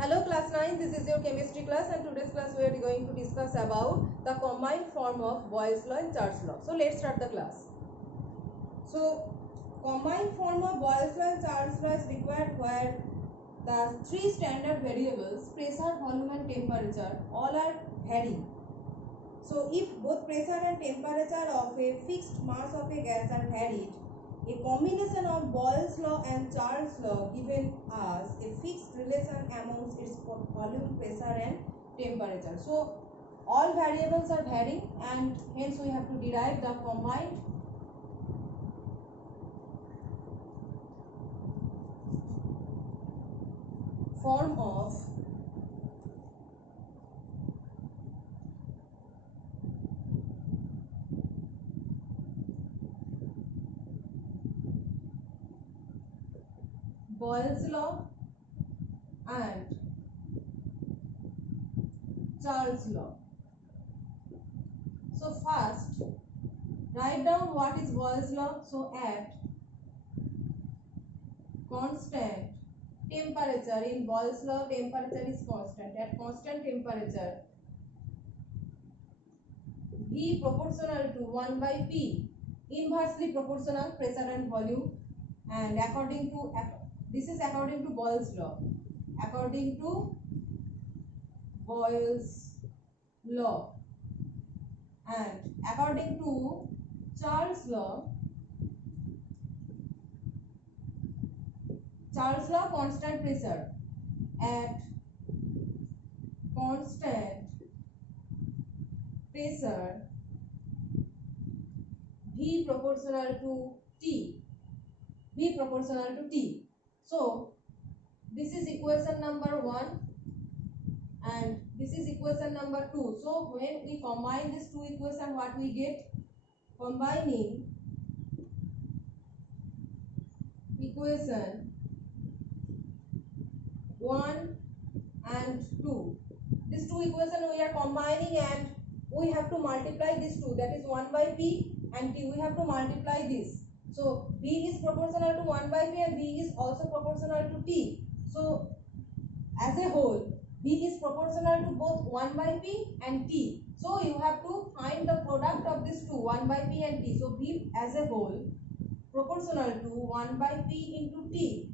Hello class 9, this is your chemistry class and today's class we are going to discuss about the combined form of Boyle's law and Church law. So let's start the class. So combined form of Boyle's law and Church law is required where the three standard variables pressure, volume and temperature all are varying. So if both pressure and temperature of a fixed mass of a gas are varied, a combination of Boyle's law and Charles' law given us a fixed relation amongst its volume, pressure and temperature. So all variables are varying and hence we have to derive the combined form of Boyle's law and Charles' law. So first write down what is Boyle's law. So at constant temperature, in Boyle's law temperature is constant. At constant temperature V proportional to 1 by P, inversely proportional pressure and volume, and according to this is according to Boyle's law. According to Boyle's law and according to Charles' law, constant pressure at constant pressure V proportional to T. V proportional to T. So this is equation number 1 and this is equation number 2. So when we combine these two equations, what we get? Combining equation 1 and 2. These two equations we are combining and we have to multiply these two, that is 1 by P and T. We have to multiply this. So V is proportional to 1 by P and V is also proportional to T. So as a whole V is proportional to both 1 by P and T. So you have to find the product of these two, 1 by P and T. So V as a whole proportional to 1 by P into T.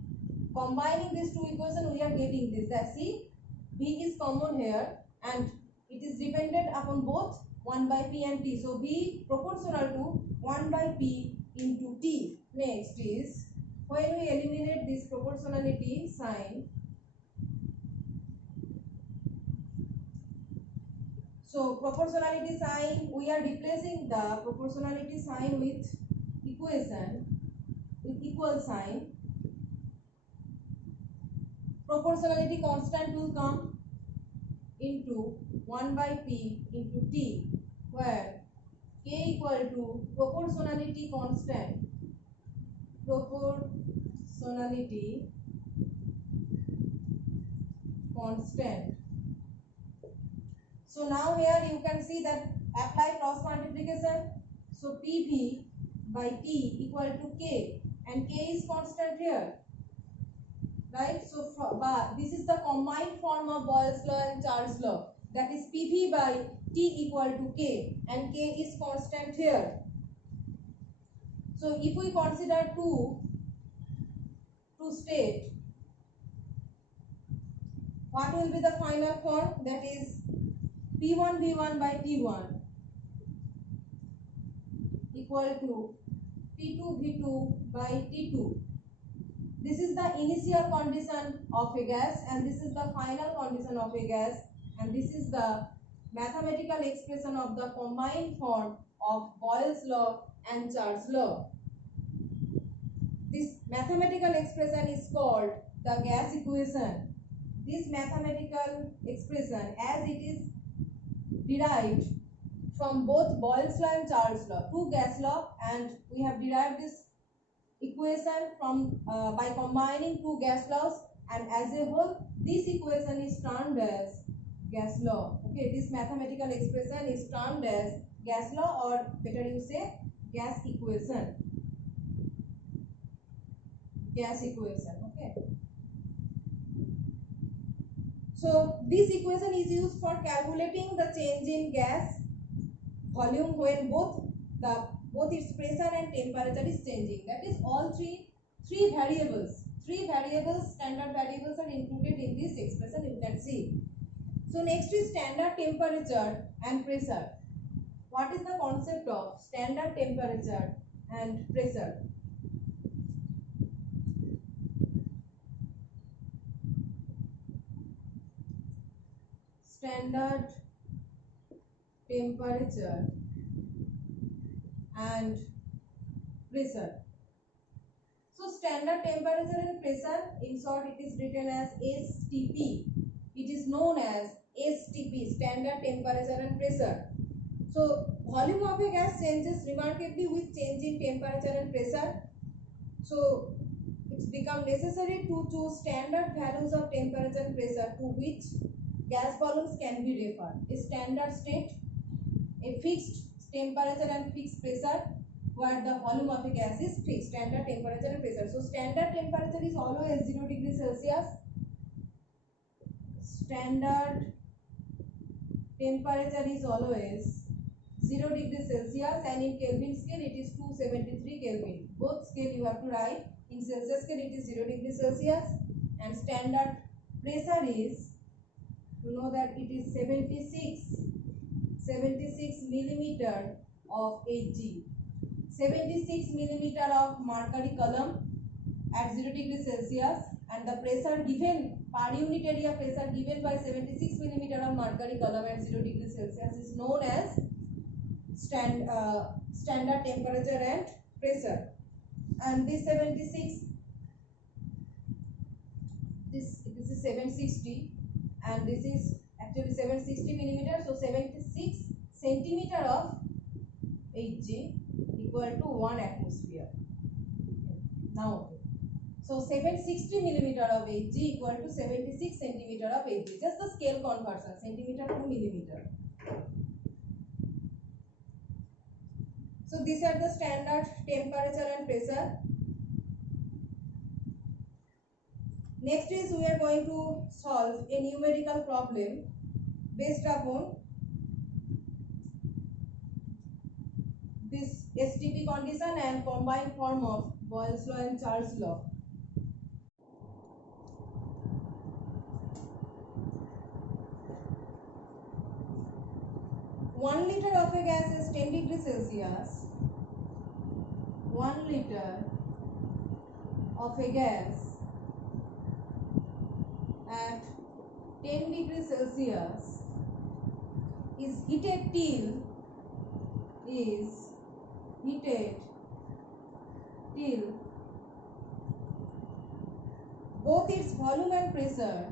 Combining these two equations we are getting this. That see, V is common here and it is dependent upon both 1 by P and T. So V proportional to 1 by P into T. Next is when we eliminate this proportionality sign. So proportionality sign, we are replacing the proportionality sign with equation with equal sign. Proportionality constant will come into 1 by P into T, where K equal to proportionality constant. Proportionality constant. So now here you can see that apply cross multiplication. So PV by T equal to K and K is constant here. Right? So this is the combined form of Boyle's law and Charles' law. That is PV by T equal to K and K is constant here. So if we consider two state, what will be the final form? That is P1 V1 by T1 equal to P2 V2 by T2. This is the initial condition of a gas and this is the final condition of a gas, and this is the mathematical expression of the combined form of Boyle's law and Charles' law. This mathematical expression is called the gas equation. This mathematical expression, as it is derived from both Boyle's law and Charles' law, two gas law, and we have derived this equation from by combining two gas laws, and as a whole this equation is termed as gas law. Okay, this mathematical expression is termed as gas law, or better you say gas equation. Gas equation. Okay. So this equation is used for calculating the change in gas volume when both its pressure and temperature is changing. That is all three variables. Three variables, standard variables, are included in this expression. You can see. So next is standard temperature and pressure. What is the concept of standard temperature and pressure? Standard temperature and pressure. So standard temperature and pressure, in short it is written as STP. It is known as STP, standard temperature and pressure. So volume of a gas changes remarkably with change in temperature and pressure. So it's become necessary to choose standard values of temperature and pressure to which gas volumes can be referred. A standard state, a fixed temperature and fixed pressure, where the volume of a gas is fixed, standard temperature and pressure. So standard temperature is always 0 degrees Celsius. Standard temperature is always 0 degrees Celsius, and in Kelvin scale it is 273 Kelvin. Both scale you have to write. In Celsius scale it is 0 degrees Celsius, and standard pressure is, you know that it is 76 millimeter of Hg. 76 millimeter of mercury column at 0 degrees Celsius, and the pressure given per unit area pressure given by 76 millimeter of mercury column at 0 degrees Celsius is known as standard temperature and pressure. And this 76, this is 760, and this is actually 760 millimeter. So 76 centimeter of Hg equal to 1 atmosphere. Now, so 760 millimeter of Hg equal to 76 centimeter of Hg. Just the scale conversion, centimeter to millimeter. So these are the standard temperature and pressure. Next is we are going to solve a numerical problem based upon this STP condition and combined form of Boyle's law and Charles' law. One liter of a gas is 10 degrees Celsius. 1 liter of a gas at 10 degrees Celsius is heated till both its volume and pressure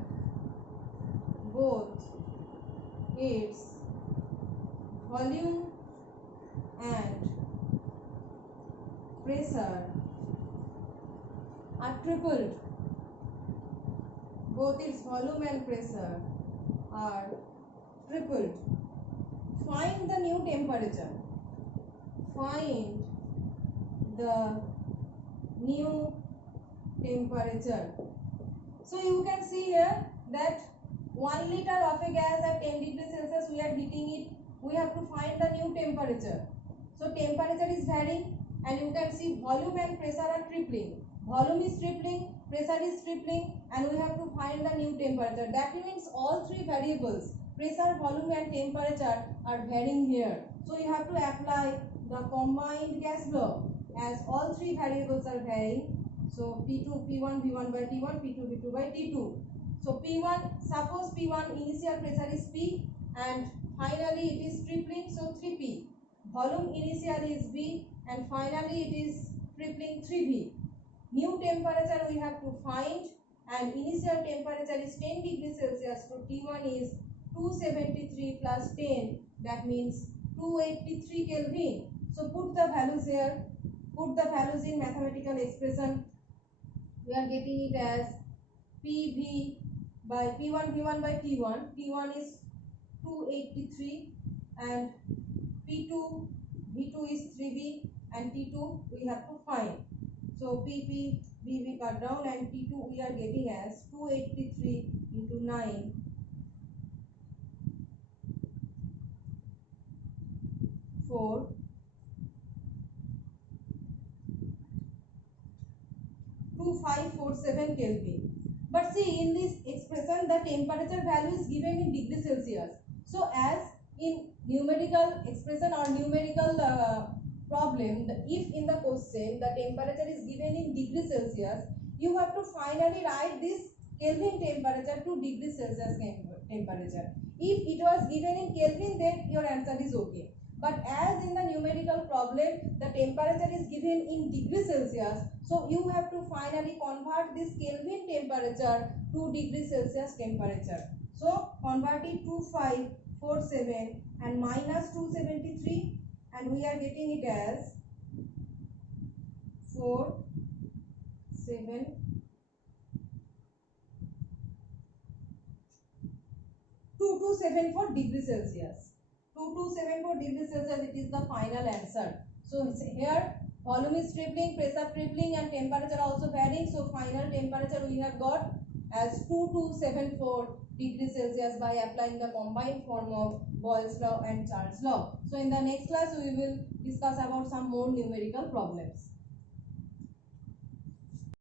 are tripled. Both its volume and pressure are tripled. Find the new temperature. Find the new temperature. So you can see here that 1 liter of a gas at 10 degrees Celsius, we are heating it. We have to find the new temperature. So temperature is varying, and you can see volume and pressure are tripling. Volume is tripling, pressure is tripling, and we have to find the new temperature. That means all three variables, pressure, volume and temperature, are varying here. So you have to apply the combined gas law as all three variables are varying. So P2, P1, V1 by T1, P2, V2 by T2. So P1, suppose P1 initial pressure is P and finally it is tripling, so 3P. Volume initially is V and finally it is tripling 3V. New temperature we have to find, and initial temperature is 10 degrees Celsius, so T1 is 273 plus 10, that means 283 Kelvin. So put the values here, put the values in mathematical expression. We are getting it as PV by P1 V1 by T1. T1 is 283 and P2 V2 is 3V and T2 we have to find. So PP VV cut down and T2 we are getting as 283 into 9 2547 Kelvin. But see, in this expression, the temperature value is given in degree Celsius. So, as in numerical expression or numerical problem, if in the question the temperature is given in degree Celsius, you have to finally write this Kelvin temperature to degree Celsius temperature. If it was given in Kelvin, then your answer is okay. But as in the numerical problem, the temperature is given in degree Celsius, so you have to finally convert this Kelvin temperature to degree Celsius temperature. So convert it to 547 and minus 273, and we are getting it as 47227 for degree Celsius. 2274 degrees Celsius, it is the final answer. So here volume is tripling, pressure tripling, and temperature also varying. So final temperature we have got as 2274 degrees Celsius by applying the combined form of Boyle's law and Charles' law. So in the next class we will discuss about some more numerical problems.